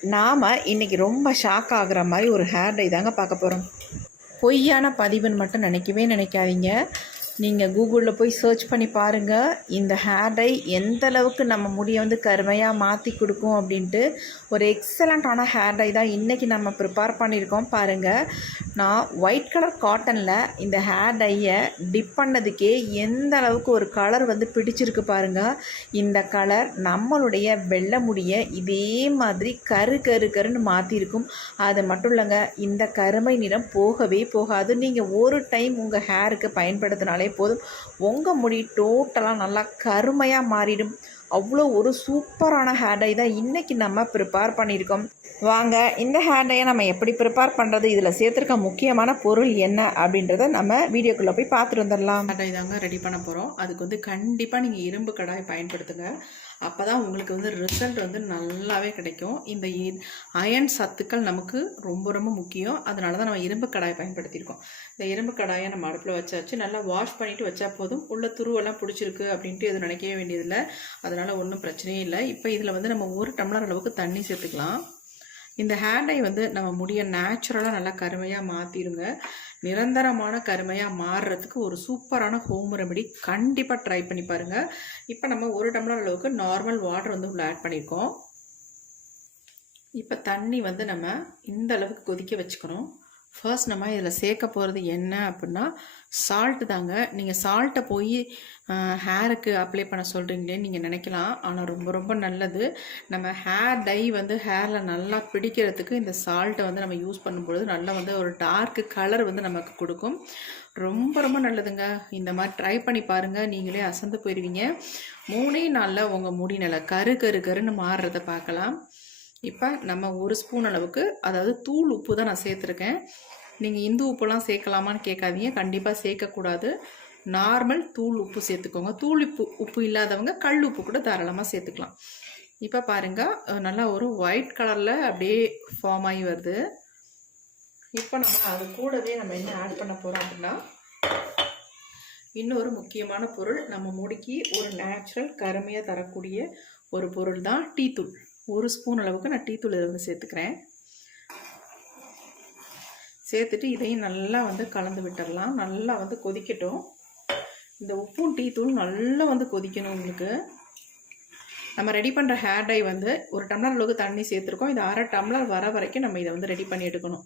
நாம் இன்றைக்கி ரொம்ப ஷாக் ஆகுற மாதிரி ஒரு ஹேர் டை தாங்க பார்க்க போகிறோம். பொய்யான பதிவுன்னு மட்டும் நினைக்காதீங்க. நீங்கள் கூகுளில் போய் சர்ச் பண்ணி பாருங்கள். இந்த ஹேர் டை எந்த அளவுக்கு நம்ம முடியை வந்து கருமையாக மாற்றி கொடுக்கும் அப்படின்ட்டு ஒரு எக்ஸலண்ட்டான ஹேர் டை தான் இன்றைக்கி நம்ம ப்ரிப்பேர் பண்ணியிருக்கோம். பாருங்கள், நான் ஒயிட் கலர் காட்டனில் இந்த ஹேர் டையை டிப் பண்ணதுக்கே எந்த அளவுக்கு ஒரு கலர் வந்து பிடிச்சிருக்கு பாருங்கள். இந்த கலர் நம்மளுடைய வெள்ளை முடியை இதே மாதிரி கருன்னு மாற்றிருக்கும். அது மட்டும் இல்லைங்க, இந்த கருமை நிறம் போகவே போகாது. நீங்கள் ஒரு டைம் உங்கள் ஹேருக்கு பயன்படுத்தினாலே போதும், உங்கள் முடி டோட்டலாக நல்லா கருமையாக மாறிடும். அவ்வளோ ஒரு சூப்பரான ஹேர் டை தான் இன்றைக்கி நம்ம ப்ரிப்பேர் பண்ணியிருக்கோம். வாங்க, இந்த ஹேர் டையை நம்ம எப்படி ப்ரிப்பேர் பண்ணுறது, இதில் சேர்த்துருக்க முக்கியமான பொருள் என்ன அப்படின்றத நம்ம வீடியோக்குள்ளே போய் பார்த்துட்டு வந்துடலாம். ஹேர் டை தாங்க ரெடி பண்ண போகிறோம். அதுக்கு வந்து கண்டிப்பாக நீங்கள் இரும்பு கடாய் பயன்படுத்துங்க. அப்போ தான் உங்களுக்கு வந்து ரிசல்ட் வந்து நல்லாவே கிடைக்கும். இந்த அயன் சத்துக்கள் நமக்கு ரொம்ப ரொம்ப முக்கியம். அதனால தான் நம்ம இரும்பு கடாய் பயன்படுத்தியிருக்கோம். இந்த இரும்பு கடாயை நம்ம அடுப்பில் வச்சாச்சு. நல்லா வாஷ் பண்ணிவிட்டு வச்சா போதும். உள்ள துருவெல்லாம் பிடிச்சிருக்கு அப்படின்ட்டு எதுவும் நினைக்கவே வேண்டியதில்லை. அதனால் ஒன்றும் பிரச்சனையே இல்லை. இப்போ இதில் வந்து நம்ம 1 டம்ளர் அளவுக்கு தண்ணி சேர்த்துக்கலாம். இந்த ஹேர் டை வந்து நம்ம முடியை நேச்சுரலாக நல்லா கருமையாக மாற்றிடுங்க. நிரந்தரமான கருமையாக மாறுறதுக்கு ஒரு சூப்பரான ஹோம் ரெமெடி. கண்டிப்பாக ட்ரை பண்ணி பாருங்கள். இப்போ நம்ம 1 டம்ளர் அளவுக்கு நார்மல் வாட்டர் வந்து உள்ள ஆட் பண்ணியிருக்கோம். இப்போ தண்ணி வந்து நம்ம இந்த அளவுக்கு கொதிக்க வச்சுக்கணும். ஃபர்ஸ்ட் நம்ம இதில் சேர்க்க போகிறது என்ன அப்படின்னா சால்ட்டு தாங்க. நீங்கள் சால்ட்டை போய் ஹேருக்கு அப்ளை பண்ண சொல்கிறீங்களேன்னு நீங்கள் நினைக்கலாம். ஆனால் ரொம்ப ரொம்ப நல்லது. நம்ம ஹேர் டை வந்து ஹேரில் நல்லா பிடிக்கிறதுக்கு இந்த சால்ட்டை வந்து நம்ம யூஸ் பண்ணும்பொழுது நல்லா வந்து ஒரு டார்க்கு கலர் வந்து நமக்கு கொடுக்கும். ரொம்ப ரொம்ப நல்லதுங்க. இந்த மாதிரி ட்ரை பண்ணி பாருங்கள், நீங்களே அசந்து போயிடுவீங்க. 3 நாளில் உங்கள் முடி நல்லா கருன்னு மாறுறதை பார்க்கலாம். இப்போ நம்ம 1 ஸ்பூன் அளவுக்கு, அதாவது தூள் உப்பு தான் நான் சேர்த்துருக்கேன். நீங்கள் இந்து உப்புலாம் சேர்க்கலாமான்னு கேட்காதீங்க, கண்டிப்பாக சேர்க்கக்கூடாது. நார்மல் தூள் உப்பு சேர்த்துக்கோங்க. தூள் உப்பு இல்லாதவங்க கல் உப்பு கூட தாராளமாக சேர்த்துக்கலாம். இப்போ பாருங்கள், நல்லா ஒரு ஒயிட் கலரில் அப்படியே ஃபார்ம் ஆகி வருது. இப்போ நம்ம அது கூடவே நம்ம என்ன ஆட் பண்ண போகிறோம் அப்படின்னா இன்னொரு முக்கியமான பொருள், நம்ம முடிக்கு ஒரு நேச்சுரல் கருமையாக தரக்கூடிய ஒரு பொருள் தான் டீத்தூள். 1 ஸ்பூன் அளவுக்கு நான் டீத்தூள் இதை வந்து சேர்த்துக்கிறேன். சேர்த்துட்டு இதையும் நல்லா வந்து கலந்து விட்டுடலாம். நல்லா வந்து கொதிக்கட்டும். இந்த உப்பும் டீத்தூள் நல்லா வந்து கொதிக்கணும். உங்களுக்கு நம்ம ரெடி பண்ணுற ஹேர் டை வந்து 1 டம்ளர் அளவுக்கு தண்ணி சேர்த்துருக்கோம். இது 1/2 டம்ளர் வர வரைக்கும் நம்ம இதை வந்து ரெடி பண்ணி எடுக்கணும்.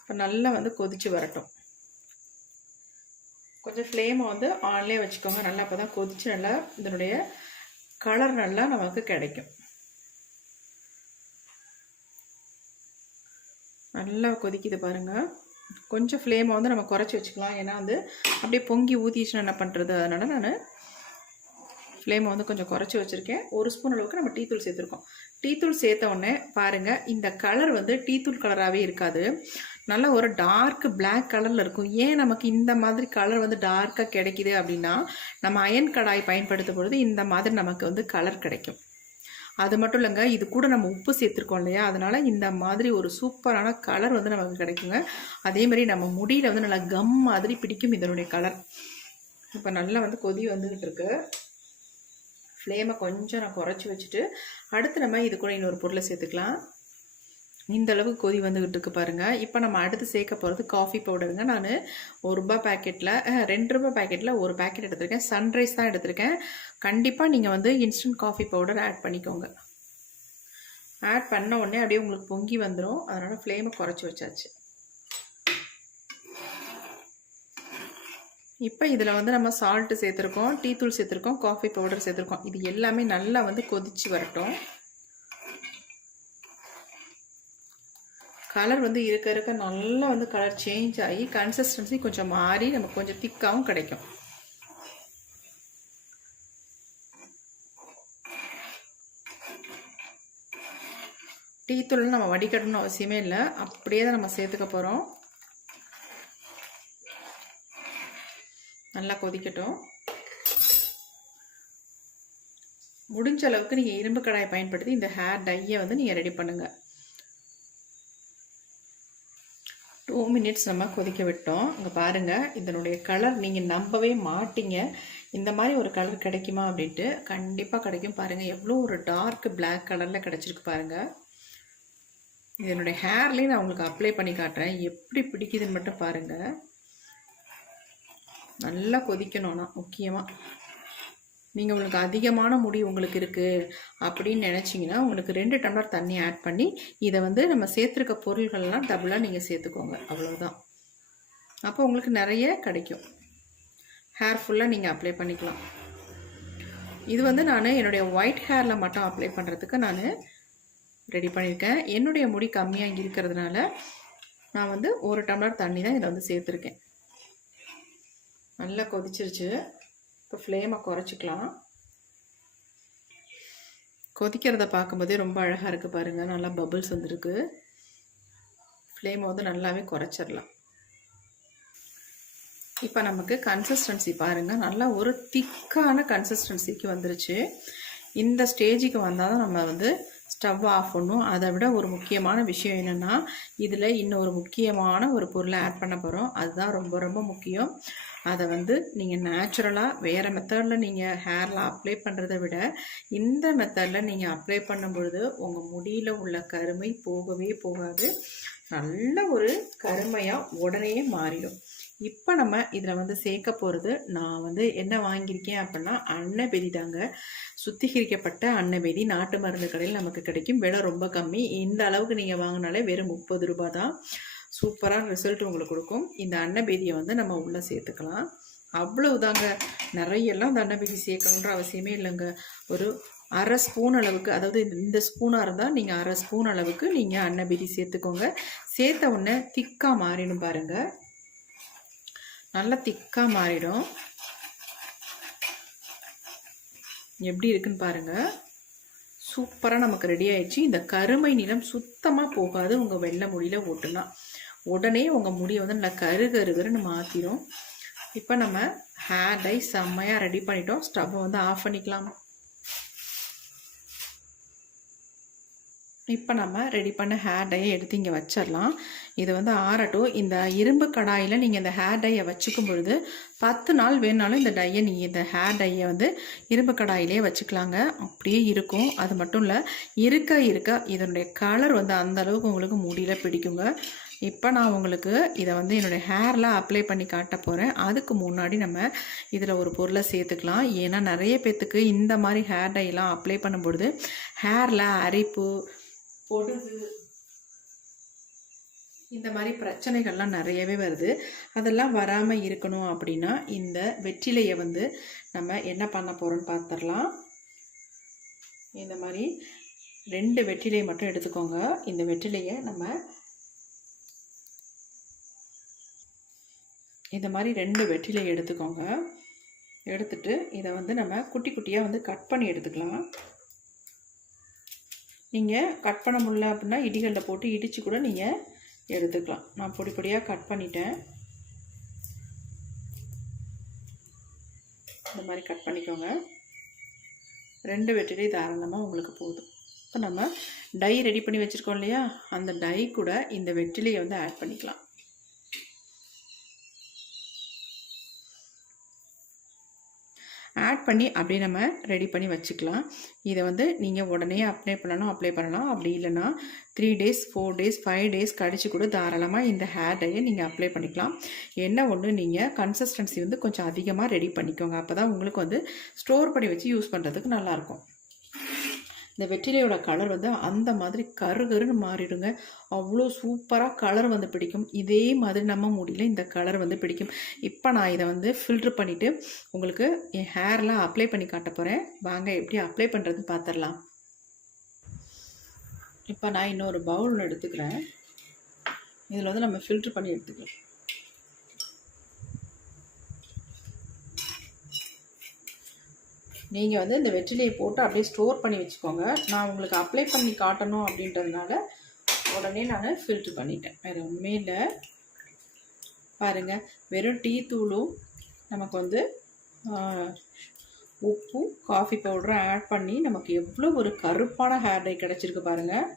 இப்போ நல்லா வந்து கொதித்து வரட்டும். கொஞ்சம் ஃப்ளேமை வந்து ஆன்லேயே வச்சுக்கோங்க. நல்லா அப்போ தான் கொதித்து நல்லா இதனுடைய கலர் நல்லா நமக்கு கிடைக்கும். நல்லா கொதிக்குது பாருங்கள். கொஞ்சம் ஃப்ளேமை வந்து நம்ம குறைச்சி வச்சுக்கலாம். ஏன்னா வந்து அப்படியே பொங்கி ஊற்றிச்சுன்னா என்ன பண்ணுறது, அதனால் நான் ஃப்ளேமை வந்து கொஞ்சம் குறைச்சி வச்சுருக்கேன். 1 ஸ்பூன் அளவுக்கு நம்ம டீத்தூள் சேர்த்துருக்கோம். டீத்தூள் சேர்த்த உடனே பாருங்கள், இந்த கலர் வந்து டீத்தூள் கலராகவே இருக்காது. நல்லா ஒரு டார்க் பிளாக் கலரில் இருக்கும். ஏன் நமக்கு இந்த மாதிரி கலர் வந்து டார்க்காக கிடைக்கிது அப்படின்னா, நம்ம அயன் கடாய் பயன்படுத்தும் பொழுது இந்த மாதிரி நமக்கு வந்து கலர் கிடைக்கும். அது மட்டும் இல்லைங்க, இது கூட நம்ம உப்பு சேர்த்துருக்கோம் இல்லையா, அதனால் இந்த மாதிரி ஒரு சூப்பரான கலர் வந்து நமக்கு கிடைக்குங்க. அதேமாதிரி நம்ம முடியில் வந்து நல்லா கம் மாதிரி பிடிக்கும் இதனுடைய கலர். இப்போ நல்லா வந்து கொதி வந்துக்கிட்டு இருக்கு. ஃப்ளேமை கொஞ்சம் நான் குறைச்சி வச்சுட்டு அடுத்து நம்ம இது கூட இன்னொரு பொருளை சேர்த்துக்கலாம். இந்த அளவுக்கு கொதி வந்துக்கிட்டு இருக்கு பாருங்கள். இப்போ நம்ம அடுத்து சேர்க்க போகிறது காஃபி பவுடருங்க. நான் 1 ரூபா பேக்கெட்டில் 2 ரூபா பேக்கெட்டில் 1 பேக்கெட் எடுத்திருக்கேன். சன்ரைஸ் தான் எடுத்திருக்கேன். கண்டிப்பாக நீங்கள் வந்து இன்ஸ்டன்ட் காஃபி பவுடர் ஆட் பண்ணிக்கோங்க. ஆட் பண்ண உடனே அப்படியே உங்களுக்கு பொங்கி வந்துடும். அதனால் ஃப்ளேமை குறைச்சி வச்சாச்சு. இப்போ இதில் வந்து நம்ம சால்ட்டு சேர்த்துருக்கோம், டீத்தூள் சேர்த்துருக்கோம், காஃபி பவுடர் சேர்த்துருக்கோம். இது எல்லாமே நல்லா வந்து கொதித்து வரட்டும். கலர் வந்து இருக்க நல்லா வந்து கலர் சேஞ்ச் ஆகி கன்சிஸ்டன்சி கொஞ்சம் மாறி நமக்கு கொஞ்சம் திக்காகவும் கிடைக்கும். டீத்தூள் நம்ம வடிகட்டணும்னு அவசியமே இல்லை, அப்படியே தான் நம்ம சேர்த்துக்க போகிறோம். நல்லா கொதிக்கட்டும். முடிஞ்ச அளவுக்கு நீங்கள் இரும்பு கடாயை பயன்படுத்தி இந்த ஹேர் டையை வந்து நீங்கள் ரெடி பண்ணுங்கள். 2 மினிட்ஸ் நம்ம கொதிக்க விட்டோம். இங்கே பாருங்கள், இதனுடைய கலர் நீங்கள் நம்பவே மாட்டீங்க. இந்த மாதிரி ஒரு கலர் கிடைக்குமா அப்படின்ட்டு. கண்டிப்பாக கிடைக்கும். பாருங்கள், எவ்வளோ ஒரு டார்க் பிளாக் கலரில் கிடச்சிருக்கு பாருங்கள். என்னுடைய ஹேர்லேயும் நான் உங்களுக்கு அப்ளை பண்ணி காட்டுறேன், எப்படி பிடிக்குதுன்னு மட்டும் பாருங்கள். நல்லா கொதிக்கணும்னா முக்கியமாக நீங்கள் உங்களுக்கு அதிகமான முடி உங்களுக்கு இருக்குது அப்படின்னு நினச்சிங்கன்னா உங்களுக்கு 2 டம்ளர் தண்ணி ஆட் பண்ணி இதை வந்து நம்ம சேர்த்துருக்க பொருள்கள்லாம் டபுளாக நீங்கள் சேர்த்துக்கோங்க. அவ்வளோதான். அப்போ உங்களுக்கு நிறைய கிடைக்கும். ஹேர் ஃபுல்லாக நீங்கள் அப்ளை பண்ணிக்கலாம். இது வந்து நான் என்னுடைய ஒயிட் ஹேரில் மட்டும் அப்ளை பண்ணுறதுக்கு நான் ரெடி பண்ணியிருக்கேன். என்னுடைய முடி கம்மியாக இருக்கிறதுனால நான் வந்து 1 டம்ளர் தண்ணி தான் இதை வந்து சேர்த்துருக்கேன். நல்லா கொதிச்சிருச்சு. இப்போ ஃப்ளேமை குறைச்சிக்கலாம். கொதிக்கிறத பார்க்கும்போதே ரொம்ப அழகாக இருக்குது பாருங்கள். நல்லா பபிள்ஸ் வந்துருக்கு. ஃப்ளேமை வந்து நல்லாவே குறைச்சிடலாம். இப்போ நமக்கு கன்சிஸ்டன்சி பாருங்கள், நல்லா ஒரு திக்கான கன்சிஸ்டன்சிக்கு வந்துருச்சு. இந்த ஸ்டேஜுக்கு வந்தால் தான் நம்ம வந்து ஸ்டவ் ஆஃப் பண்ணும். அதை விட ஒரு முக்கியமான விஷயம் என்னென்னா, இதில் இன்னொரு முக்கியமான ஒரு பொருளை ஆட் பண்ண போகிறோம். அதுதான் ரொம்ப ரொம்ப முக்கியம். அதை வந்து நீங்கள் நேச்சுரலாக வேறு மெத்தடில் நீங்கள் ஹேரில் அப்ளை பண்ணுறதை விட இந்த மெத்தடில் நீங்கள் அப்ளை பண்ணும் பொழுது உங்கள் முடியில் உள்ள கருமை போகவே போகாது. நல்ல ஒரு கருமையாக உடனே மாறிடும். இப்போ நம்ம இதில் வந்து சேர்க்க போகிறது, நான் வந்து என்ன வாங்கியிருக்கேன் அப்படின்னா அன்னபெதி தாங்க. சுத்திகரிக்கப்பட்ட அன்னபெதி நாட்டு மருந்து கடையில் நமக்கு கிடைக்கும். விலை ரொம்ப கம்மி. இந்த அளவுக்கு நீங்கள் வாங்கினாலே வெறும் 30 ரூபா தான். சூப்பரான ரிசல்ட் உங்களுக்கு கொடுக்கும். இந்த அன்னபெதியை வந்து நம்ம உள்ளே சேர்த்துக்கலாம். அவ்வளவுதாங்க. நிறையெல்லாம் அந்த அன்னபெதி சேர்க்கணுன்ற அவசியமே இல்லைங்க. ஒரு அரை ஸ்பூன் அளவுக்கு, அதாவது இந்த ஸ்பூனாக இருந்தால் நீங்கள் அரை ஸ்பூன் அளவுக்கு நீங்கள் அன்னபெதி சேர்த்துக்கோங்க. சேர்த்த உடனே திக்காக மாறிடும் பாருங்கள். நல்லா திக்காக மாறிடும். எப்படி இருக்குன்னு பாருங்கள். சூப்பராக நமக்கு ரெடி ஆயிடுச்சு. இந்த கருமை நிறம் சுத்தமாக போகாது. உங்கள் வெள்ளை முடியில் ஓட்டுனா உடனே உங்கள் முடியை வந்து நல்லா கருகருன்னு மாற்றிடும். இப்போ நம்ம ஹேர் டை செம்மையாக ரெடி பண்ணிட்டோம். ஸ்டவ்வை வந்து ஆஃப் பண்ணிக்கலாம். இப்போ நம்ம ரெடி பண்ண ஹேர் டையை எடுத்து இங்கே வச்சிடலாம். இது வந்து ஆறட்டும். இந்த இரும்பு கடாயில் நீங்கள் இந்த ஹேர் டையை வச்சுக்கும் பொழுது 10 நாள் வேணுனாலும் இந்த டையை நீங்கள் இந்த ஹேர் டையை வந்து இரும்பு கடாயிலே வச்சுக்கலாங்க. அப்படியே இருக்கும். அது மட்டும் இல்லை, இருக்க இதனுடைய கலர் வந்து அந்த அளவுக்கு உங்களுக்கு முடியல பிடிக்குங்க. இப்போ நான் உங்களுக்கு இதை வந்து என்னுடைய ஹேரில் அப்ளை பண்ணி காட்ட போகிறேன். அதுக்கு முன்னாடி நம்ம இதில் ஒரு பொருளை சேர்த்துக்கலாம். ஏன்னா நிறைய பேர்த்துக்கு இந்த மாதிரி ஹேர் டைலாம் அப்ளை பண்ணும்பொழுது ஹேரில் அரிப்பு, பொடுகு, இந்த மாதிரி பிரச்சனைகள்லாம் நிறையவே வருது. அதெல்லாம் வராமல் இருக்கணும் அப்படின்னா இந்த வெற்றிலையை வந்து நம்ம என்ன பண்ண போகிறோம்னு பார்த்துடலாம். இந்த மாதிரி 2 வெற்றிலையை மட்டும் எடுத்துக்கோங்க. இந்த வெற்றிலையை நம்ம இந்த மாதிரி 2 வெற்றிலையை எடுத்துக்கோங்க. எடுத்துட்டு இதை வந்து நம்ம குட்டி குட்டியாக வந்து கட் பண்ணி எடுத்துக்கலாம். நீங்கள் கட் பண்ண முடியல அப்படின்னா இடிகளில் போட்டு இடித்து கூட நீங்கள் எடுத்துக்கலாம். நான் பொடி பொடியாக கட் பண்ணிட்டேன். இந்த மாதிரி கட் பண்ணிக்கோங்க. 2 வெற்றிலை தாராளமாக உங்களுக்கு போதும். இப்போ நம்ம டை ரெடி பண்ணி வச்சுருக்கோம் இல்லையா, அந்த டை கூட இந்த வெற்றிலையை வந்து ஆட் பண்ணிக்கலாம். ஆட் பண்ணி அப்படியே நம்ம ரெடி பண்ணி வச்சுக்கலாம். இதை வந்து நீங்கள் உடனே அப்ளை பண்ணலாம். அப்படி இல்லைன்னா 3 days 4 days 5 days கழிச்சு கூட தாராளமாக இந்த ஹேர் டையை நீங்கள் அப்ளை பண்ணிக்கலாம். என்ன ஒன்று, நீங்கள் கன்சிஸ்டன்சி வந்து கொஞ்சம் அதிகமாக ரெடி பண்ணிக்கோங்க. அப்போ தான் உங்களுக்கு வந்து ஸ்டோர் பண்ணி வச்சு யூஸ் பண்ணுறதுக்கு நல்லாயிருக்கும். இந்த வெற்றிலையோட கலர் வந்து அந்த மாதிரி கருகருன்னு மாறிடுங்க. அவ்வளோ சூப்பராக கலர் வந்து பிடிக்கும். இதே மாதிரி நம்ம முடியல இந்த கலர் வந்து பிடிக்கும். இப்போ நான் இதை வந்து ஃபில்ட்ரு பண்ணிவிட்டு உங்களுக்கு என் ஹேர்லாம் அப்ளை பண்ணி காட்ட போகிறேன். வாங்க எப்படி அப்ளை பண்ணுறதுன்னு பார்த்துடலாம். இப்போ நான் இன்னொரு பவுல் எடுத்துக்கிறேன். இதில் வந்து நம்ம ஃபில்ட்ரு பண்ணி எடுத்துக்கலாம். நீங்கள் வந்து இந்த வெற்றிலையை போட்டு அப்படியே ஸ்டோர் பண்ணி வச்சுக்கோங்க. நான் உங்களுக்கு அப்ளை பண்ணி காட்டணும் அப்படின்றதுனால உடனே நான் ஃபில்ட்ரு பண்ணிட்டேன். வேறு ஒன்றுமே இல்லை. பாருங்கள், வெறும் டீ தூளும் நமக்கு வந்து உப்பும் காஃபி பவுடரும் ஆட் பண்ணி நமக்கு எவ்வளோ ஒரு கருப்பான ஹேர் டை கிடச்சிருக்கு பாருங்கள்.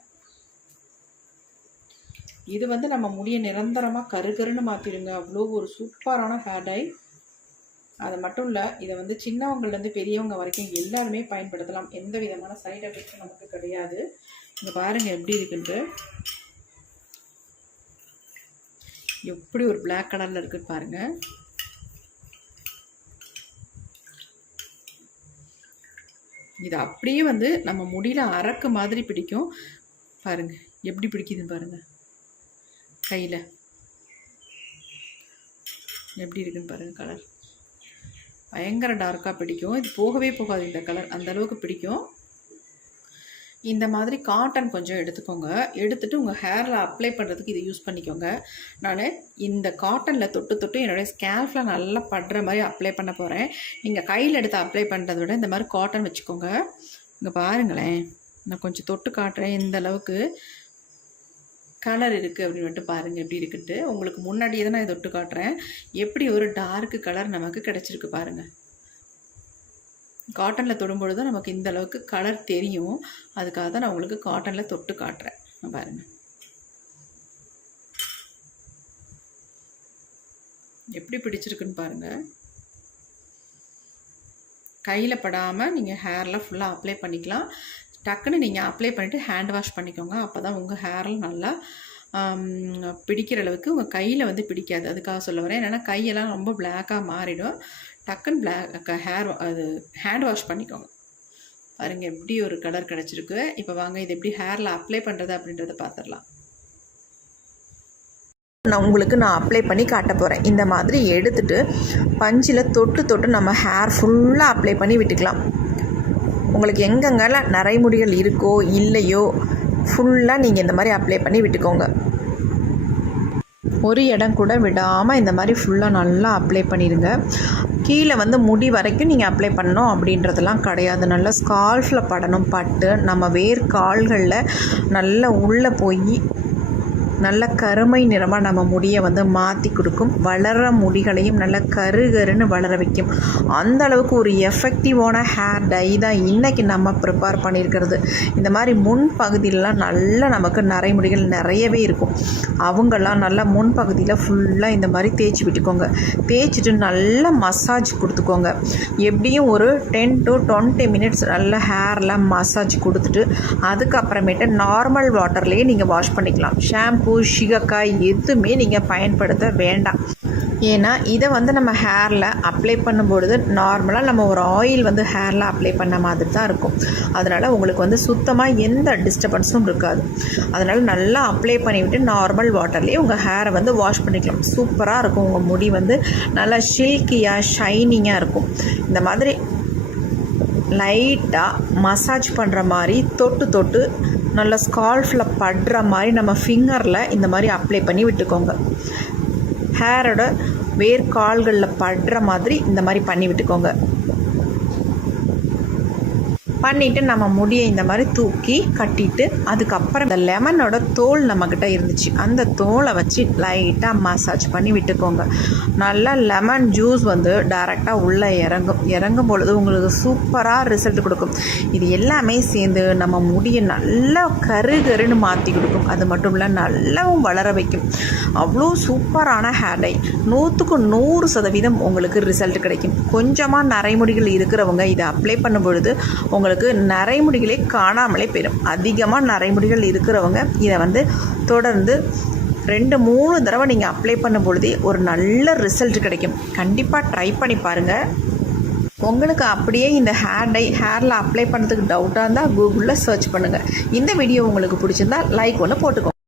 இது வந்து நம்ம முடியை நிரந்தரமாக கருகருன்னு மாற்றிடுங்க. அவ்வளோ ஒரு சூப்பரான ஹேர் டை. அது மட்டும் இல்லை, இதை வந்து சின்னவங்கள்லேருந்து பெரியவங்க வரைக்கும் எல்லாருமே பயன்படுத்தலாம். எந்த விதமான சைடு எஃபெக்ட்டும் நமக்கு கிடையாது. இங்கே பாருங்கள் எப்படி இருக்குன்ட்டு. எப்படி ஒரு பிளாக் கலரில் இருக்குன்னு பாருங்கள். இது அப்படியே வந்து நம்ம முடியல அரக்கு மாதிரி பிடிக்கும். பாருங்கள் எப்படி பிடிக்குதுன்னு பாருங்கள். கையில் எப்படி இருக்குன்னு பாருங்கள். கலர் பயங்கர டார்க்காக பிடிக்கும். இது போகவே போகாது இந்த கலர், அந்தளவுக்கு பிடிக்கும். இந்த மாதிரி காட்டன் கொஞ்சம் எடுத்துக்கோங்க. எடுத்துகிட்டு உங்கள் ஹேரில் அப்ளை பண்ணுறதுக்கு இதை யூஸ் பண்ணிக்கோங்க. நான் இந்த காட்டனில் தொட்டு தொட்டு என்னுடைய ஸ்கேல்ஃபில் நல்லா படுற மாதிரி அப்ளை பண்ண போகிறேன். நீங்கள் கையில் எடுத்து அப்ளை பண்ணுறத விட இந்த மாதிரி காட்டன் வச்சுக்கோங்க. இங்கே பாருங்களேன், நான் கொஞ்சம் தொட்டு காட்டுறேன். இந்த அளவுக்கு கலர் இருக்குது அப்படின்னு மட்டும் பாருங்கள் எப்படி இருக்குன்ட்டு. உங்களுக்கு முன்னாடியே தான் நான் தொட்டு காட்டுறேன். எப்படி ஒரு டார்க்கு கலர் நமக்கு கிடச்சிருக்கு பாருங்கள். காட்டனில் தொடும்பொழுது தான் நமக்கு இந்த அளவுக்கு கலர் தெரியும். அதுக்காக தான் நான் உங்களுக்கு காட்டனில் தொட்டு காட்டுறேன். பாருங்கள் எப்படி பிடிச்சிருக்குன்னு பாருங்கள். கையில் படாமல் நீங்கள் ஹேரில் ஃபுல்லாக அப்ளை பண்ணிக்கலாம். டக்குன்னு நீங்கள் அப்ளை பண்ணிவிட்டு ஹேண்ட் வாஷ் பண்ணிக்கோங்க. அப்போ தான் உங்கள் ஹேரில் நல்லா பிடிக்கிற அளவுக்கு உங்கள் கையில் வந்து பிடிக்காது. அதுக்காக சொல்ல வரேன். ஏன்னா கையெல்லாம் ரொம்ப பிளாக்காக மாறிடும். டக்குன்னு ஹேண்ட் வாஷ் பண்ணிக்கோங்க. பாருங்கள் எப்படி ஒரு கலர் கிடச்சிருக்கு. இப்போ வாங்க இது எப்படி ஹேரில் அப்ளை பண்ணுறது அப்படின்றத பார்த்துடலாம். நான் அப்ளை பண்ணி காட்ட போகிறேன். இந்த மாதிரி எடுத்துகிட்டு பஞ்சில் தொட்டு தொட்டு நம்ம ஹேர் ஃபுல்லாக அப்ளை பண்ணி விட்டுக்கலாம். உங்களுக்கு எங்கெங்கெல்லாம் நரைமுடிகள் இருக்கோ இல்லையோ ஃபுல்லாக நீங்கள் இந்த மாதிரி அப்ளை பண்ணி விட்டுக்கோங்க. ஒரு இடம் கூட விடாமல் இந்த மாதிரி ஃபுல்லாக நல்லா அப்ளை பண்ணிடுங்க. கீழே வந்து முடி வரைக்கும் நீங்கள் அப்ளை பண்ணணும் அப்படின்றதெல்லாம் கிடையாது. நல்லா ஸ்கால்ஃபில் படணும். பட்டு நம்ம வேர்க்கால்களில் நல்லா உள்ளே போய் நல்ல கருமை நிறமாக நம்ம முடியை வந்து மாற்றி கொடுக்கும். வளர முடிகளையும் நல்ல கருகருன்னு வளர வைக்கும். அந்த அளவுக்கு ஒரு எஃபெக்டிவான ஹேர் டை தான் இன்றைக்கி நம்ம ப்ரிப்பேர் பண்ணியிருக்கிறது. இந்த மாதிரி முன் பகுதியிலலாம் நல்ல நமக்கு நரைமுடிகள் நிறையவே இருக்கும். அவங்கெல்லாம் நல்லா முன்பகுதியில் ஃபுல்லாக இந்த மாதிரி தேய்ச்சி விட்டுக்கோங்க. தேய்ச்சிட்டு நல்லா மசாஜ் கொடுத்துக்கோங்க. எப்படியும் ஒரு 10 to 20 minutes நல்ல ஹேரில் மசாஜ் கொடுத்துட்டு அதுக்கப்புறமேட்டு நார்மல் வாட்டர்லேயே நீங்கள் வாஷ் பண்ணிக்கலாம். ஷாம்பு, சிகக்காய் எதுவுமே நீங்கள் பயன்படுத்த வேண்டாம். ஏன்னா இதை வந்து நம்ம ஹேரில் அப்ளை பண்ணும்பொழுது நார்மலாக நம்ம ஒரு ஆயில் வந்து ஹேரில் அப்ளை பண்ண மாதிரி தான் இருக்கும். அதனால் உங்களுக்கு வந்து சுத்தமாக எந்த டிஸ்டர்பன்ஸும் இருக்காது. அதனால் நல்லா அப்ளை பண்ணிவிட்டு நார்மல் வாட்டர்லேயே உங்கள் ஹேரை வந்து வாஷ் பண்ணிக்கலாம். சூப்பராக இருக்கும். உங்கள் முடி வந்து நல்லா சில்கியாக ஷைனிங்காக இருக்கும். இந்த மாதிரி லைட்டாக மசாஜ் பண்ணுற மாதிரி தொட்டு தொட்டு நல்லா ஸ்கால்ஃபில் படுற மாதிரி நம்ம ஃபிங்கரில் இந்த மாதிரி அப்ளை பண்ணி விட்டுக்கோங்க. ஹேரோட வேர்க்கால்களில் படுற மாதிரி இந்த மாதிரி பண்ணி விட்டுக்கோங்க. பண்ணிவிட்டு நம்ம முடியை இந்த மாதிரி தூக்கி கட்டிட்டு அதுக்கப்புறம் இந்த லெமனோட தோல் நம்மக்கிட்ட இருந்துச்சு, அந்த தோலை வச்சு லைட்டாக மசாஜ் பண்ணி விட்டுக்கோங்க. நல்லா லெமன் ஜூஸ் வந்து டைரெக்டாக உள்ளே இறங்கும் பொழுது உங்களுக்கு சூப்பராக ரிசல்ட் கொடுக்கும். இது எல்லாமே சேர்ந்து நம்ம முடியை நல்லா கருகருன்னு மாற்றி கொடுக்கும். அது மட்டும் இல்லை நல்லாவும் வளர வைக்கும். அவ்வளோ சூப்பரான ஹேர் டை. 100க்கு 100% உங்களுக்கு ரிசல்ட் கிடைக்கும். கொஞ்சமாக நரைமுடிகள் இருக்கிறவங்க இதை அப்ளை பண்ணும் பொழுது உங்களுக்கு நரைமுடிகளே காணாமலே போயிடும். அதிகமாக நரைமுடிகள் இருக்கிறவங்க இதை வந்து தொடர்ந்து 2-3 தடவை நீங்கள் அப்ளை பண்ணும் பொழுதே ஒரு நல்ல ரிசல்ட் கிடைக்கும். கண்டிப்பாக ட்ரை பண்ணி பாருங்கள். உங்களுக்கு அப்படியே இந்த ஹேர் டை ஹேரில் அப்ளை பண்ணுறதுக்கு டவுட்டாக இருந்தால் கூகுளில் சர்ச் பண்ணுங்கள். இந்த வீடியோ உங்களுக்கு பிடிச்சிருந்தா லைக் ஒன்று போட்டுக்கோங்க.